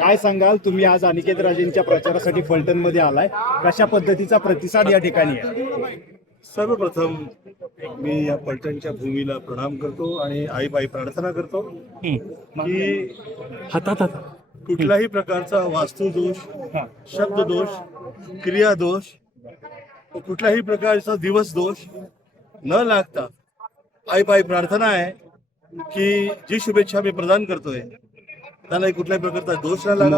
काय सांगाल? तुम्ही आज अनिकेत राजेंच्या प्रचारासाठी फलटणमध्ये आलाय. कशा पद्धतीचा प्रतिसाद या ठिकाणी आहे? सर्वप्रथम मी या पलटणच्या भूमीला प्रणाम करतो आणि आई बाई प्रार्थना करतो की हातात हात कुठल्याही प्रकारचा वास्तुदोष हा. शब्ददोष क्रियादोष व कुठल्याही प्रकारचा दिवस दोष न लागता आई बाई प्रार्थना आहे की जी शुभेच्छा मी प्रदान करतोय त्याला कुठल्याही प्रकारचा दोष न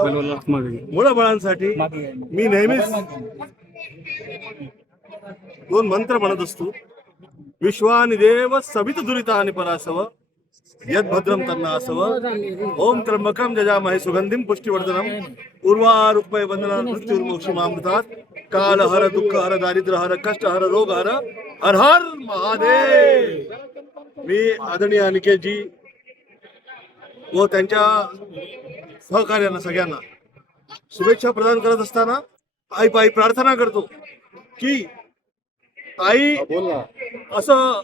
मागे. मुळाबळांसाठी मी नेहमीच दोन मंत्र म्हणत असतो. विश्वानि देव सवित दुरितानि परासव यद भद्रम तन्ना असव ओम त्र्यंबकम जजामहे सुगंधिम पुष्टिवर्धनम उर्वारुक्मय वंदना मृत्युर्मोक्षमामृतात। काल हर दुःख हर दारिद्र्य हर कष्ट हर रोग हर हर हर महादेव। मी आदरणीय अनिकेतजी व त्यांच्या सहकार्यांना सगळ्यांना शुभेच्छा प्रदान करत असताना आई पायी प्रार्थना करतो की आई असं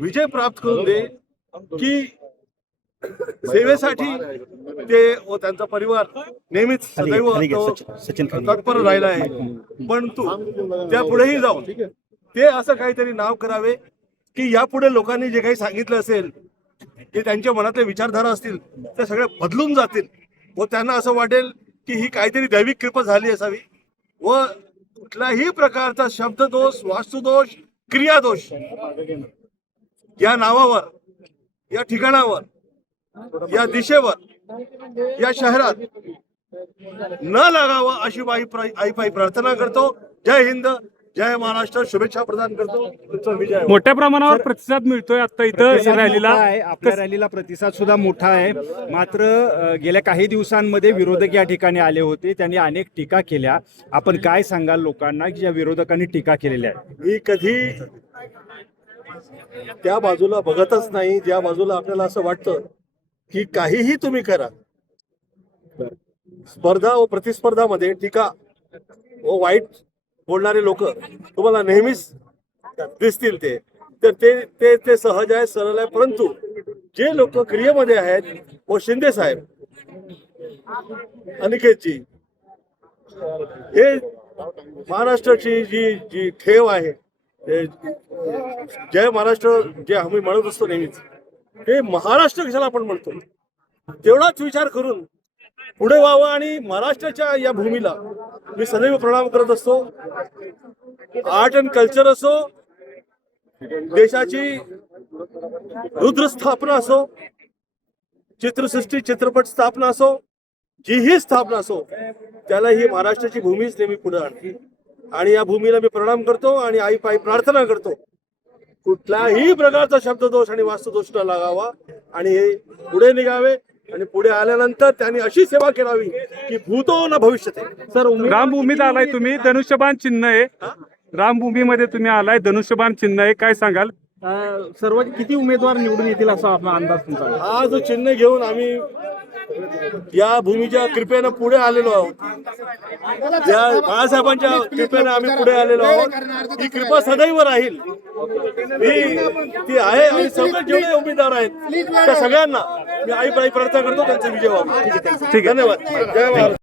विजय प्राप्त करून दे की सेवेसाठी ते व त्यांचा परिवार नेहमीच सदैव तो तत्पर राहिला आहे. पण तू त्या पुढेही जाऊन ते असं काहीतरी नाव करावे की यापुढे लोकांनी जे काही सांगितलं असेल जे त्यांच्या मनातले विचारधारा असतील ते सगळे बदलून जातील. व त्यांना असं वाटेल की ही काहीतरी दैविक कृपा झाली असावी. व कुठल्याही प्रकारचा शब्ददोष वास्तुदोष क्रियादोष या नावावर या ठिकाणावर या दिशेवर या शहरात न लागावं अशी आई आईपाई प्रार्थना करतो. जय हिंद. जय महाराष्ट्र शुभेच्छा प्रदान करतो. तुमचा विजय हो. मोठ्या प्रमाणावर प्रतिसाद मिळतोय आता इथं प्रतिसाद रॅलीला. मोठा आहे. आपल्या रॅलीला प्रतिसाद सुद्धा मोठा आहे. मात्र अ, गेल्या काही दिवसांमध्ये विरोधक या ठिकाणी आले होते. त्यांनी अनेक टीका केल्या. आपण काय सांगाल लोकांना की ज्या विरोधकांनी टीका केलेल्या आहेत? मी कधी त्या बाजूला बघतच नाही. ज्या बाजूला आपल्याला असं वाटतं की काहीही तुम्ही करा. स्पर्धा व प्रतिस्पर्धामध्ये टीका व वाईट बोलणारे लोक तुम्हाला नेहमीच दिसतील ते. तर ते ते ते सहज आहे सरळ आहे परंतु जे लोक क्रियेमध्ये आहेत व शिंदे साहेब अनिकेतजी हे महाराष्ट्राची जी जी ठेव आहे जय महाराष्ट्र जे आम्ही म्हणत असतो नेहमीच हे महाराष्ट्र कशाला आपण म्हणतो? तेवढाच विचार करून पुढे व्हावं आणि महाराष्ट्राच्या या भूमीला मी सदैव प्रणाम करत असतो. आर्ट अँड कल्चर असो देशाची रुद्र स्थापना असो चित्रसृष्टी चित्रपट स्थापना असो जी ही स्थापना असो त्याला ही महाराष्ट्राची भूमीच नेहमी पुढे आणते. आणि या भूमीला मी प्रणाम करतो आणि आई पायी प्रार्थना करतो. कुठल्याही प्रकारचा शब्ददोष आणि वास्तुदोष न लागावा आणि हे पुढे निघावे. आणि पुढे आल्यानंतर त्यांनी अशी सेवा करावी की भूतो न भविष्यते. सर रामभूमीत आलाय तुम्ही धनुष्यबाण चिन्ह आहे. रामभूमीमध्ये तुम्ही आलाय धनुष्यबाण चिन्ह आहे काय सांगाल? सर्व किती उमेदवार निवडून येतील असा आपला अंदाज तुमचा? हा जो चिन्ह घेऊन आम्ही या भूमीच्या कृपेनं पुढे आलेलो आहोत. या बाळासाहेबांच्या कृपेनं आम्ही पुढे आलेलो आहोत. ही कृपा सदैव राहील. मी ती आहे आणि सगळे जेवढे उमेदवार आहेत त्या सगळ्यांना मी आई प्रार्थना करतो त्यांचा विजय व्हावा ठीक आहे. धन्यवाद. जय महाराज.